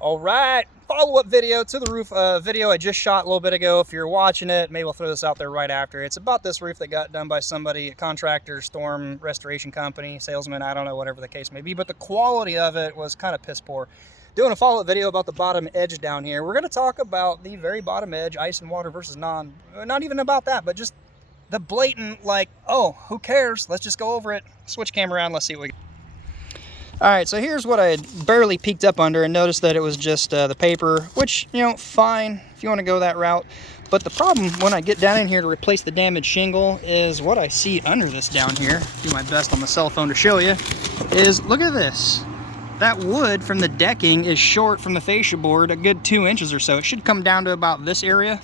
All right, follow-up video to the roof video I just shot a little bit ago. If you're watching it, maybe we'll throw this out there right after. It's about this roof that got done by somebody, a contractor, storm restoration company, salesman, I don't know, whatever the case may be, but the quality of it was kind of piss poor. Doing a follow-up video about the bottom edge down here. We're going to talk about the very bottom edge, ice and water versus non. Not even about that, but just the blatant, like, oh, who cares? Let's just go over it. Switch camera around, let's see what we get. All right, so here's what I had barely peeked up under and noticed that it was just the paper, which, you know, fine if you want to go that route. But the problem when I get down in here to replace the damaged shingle is what I see under this down here. Do my best on the cell phone to show you. Is look at this. That wood from the decking is short from the fascia board a good 2 inches or so. It should come down to about this area.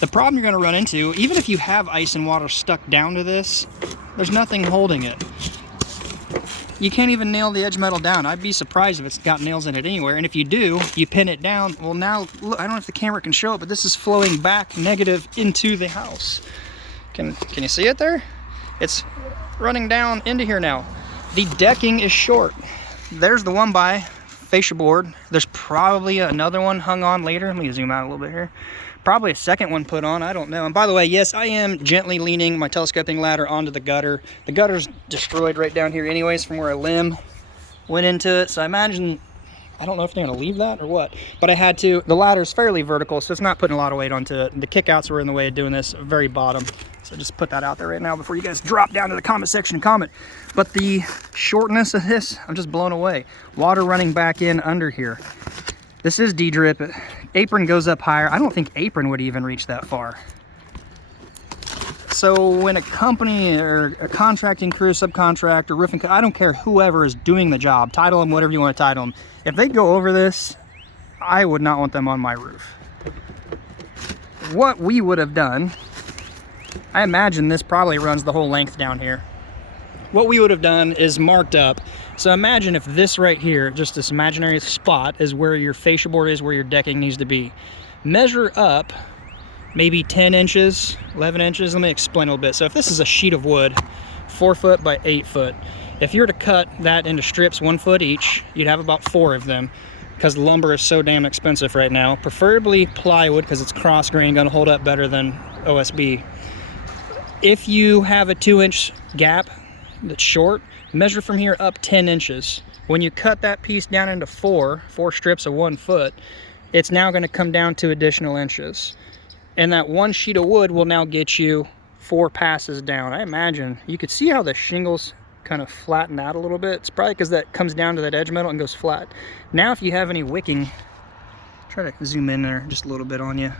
The problem you're going to run into, even if you have ice and water stuck down to this, there's nothing holding it. You can't even nail the edge metal down. I'd be surprised if it's got nails in it anywhere. And if you do, you pin it down. Well, now, look, I don't know if the camera can show it, but this is flowing back negative into the house. Can you see it there? It's running down into here now. The decking is short. There's the one by fascia board. There's probably another one hung on later. Let me zoom out a little bit here. Probably a second one put on, I don't know. And by the way, yes, I am gently leaning my telescoping ladder onto the gutter. The gutter's destroyed right down here anyways from where a limb went into it. So I imagine, I don't know if they're gonna leave that or what, but I had to. The ladder's fairly vertical, so it's not putting a lot of weight onto it. The kickouts were in the way of doing this, very bottom. So just put that out there right now before you guys drop down to the comment section and comment. But the shortness of this, I'm just blown away. Water running back in under here. This is D-drip. Apron goes up higher. I don't think Apron would even reach that far. So when a company or a contracting crew, subcontractor, roofing, I don't care, whoever is doing the job, title them whatever you want to title them, if they go over this, I would not want them on my roof. What we would have done, I imagine this probably runs the whole length down here. What we would have done is marked up. So imagine if this right here, just this imaginary spot, is where your fascia board is, where your decking needs to be. Measure up maybe 10 inches, 11 inches. Let me explain a little bit. So if this is a sheet of wood, 4 foot by 8 foot, if you were to cut that into strips 1 foot each, you'd have about 4 of them, because lumber is so damn expensive right now. Preferably plywood, because it's cross grain, gonna hold up better than OSB. If you have a 2-inch gap that's short, measure from here up 10 inches. When you cut that piece down into four strips of 1 foot, it's now going to come down 2 additional inches. And that one sheet of wood will now get you 4 passes down. I imagine you could see how the shingles kind of flatten out a little bit. It's probably because that comes down to that edge metal and goes flat. Now if you have any wicking, try to zoom in there just a little bit on you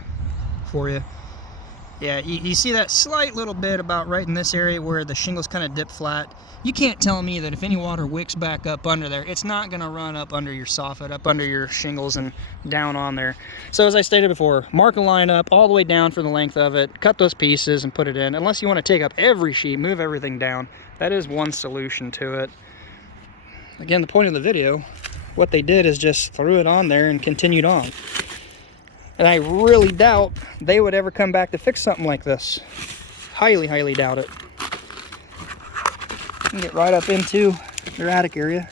for you. Yeah, you see that slight little bit about right in this area where the shingles kind of dip flat. You can't tell me that if any water wicks back up under there, it's not going to run up under your soffit, up under your shingles and down on there. So as I stated before, mark a line up all the way down for the length of it, cut those pieces and put it in. Unless you want to take up every sheet, move everything down. That is one solution to it. Again, the point of the video, what they did is just threw it on there and continued on. And I really doubt they would ever come back to fix something like this. Highly, highly doubt it. You can get right up into their attic area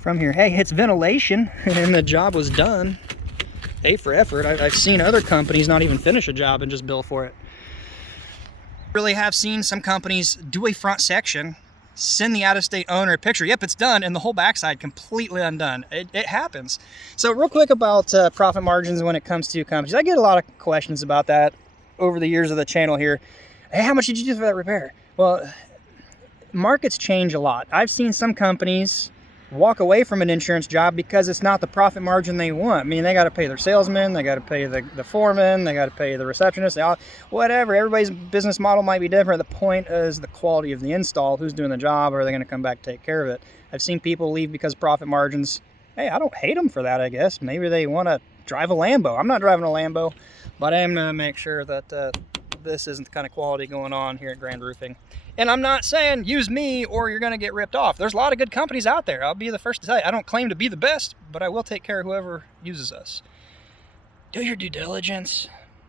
from here. Hey, it's ventilation, and the job was done. A for effort. I've seen other companies not even finish a job and just bill for it. Really have seen some companies do a front section, send the out-of-state owner a picture. Yep, it's done, and the whole backside completely undone. It happens. So real quick about profit margins when it comes to companies. I get a lot of questions about that over the years of the channel here. Hey, how much did you do for that repair? Well, markets change a lot. I've seen some companies walk away from an insurance job because it's not the profit margin they want. I mean, they got to pay their salesman, they got to pay the foreman, they got to pay the receptionist, whatever. Everybody's business model might be different. The point is the quality of the install, who's doing the job, or are they going to come back and take care of it? I've seen people leave because of profit margins. Hey, I don't hate them for that, I guess. Maybe they want to drive a Lambo. I'm not driving a Lambo, but I am going to make sure that this isn't the kind of quality going on here at Grand Roofing. And I'm not saying use me or you're going to get ripped off. There's a lot of good companies out there. I'll be the first to tell you. I don't claim to be the best, but I will take care of whoever uses us. Do your due diligence.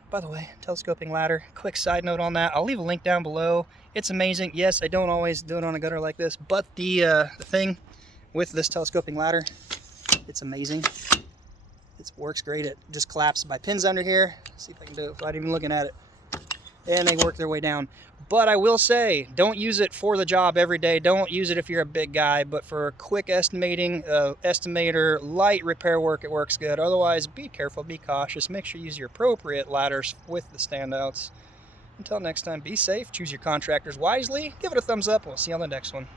By the way, telescoping ladder. Quick side note on that. I'll leave a link down below. It's amazing. Yes, I don't always do it on a gutter like this, but the thing with this telescoping ladder, it's amazing. It works great. It just collapses by pins under here. Let's see if I can do it without even looking at it. And they work their way down. But I will say, don't use it for the job every day. Don't use it if you're a big guy, but for quick estimating, estimator, light repair work, it works good. Otherwise, be careful, be cautious. Make sure you use your appropriate ladders with the standouts. Until next time, be safe, choose your contractors wisely, give it a thumbs up, and we'll see you on the next one.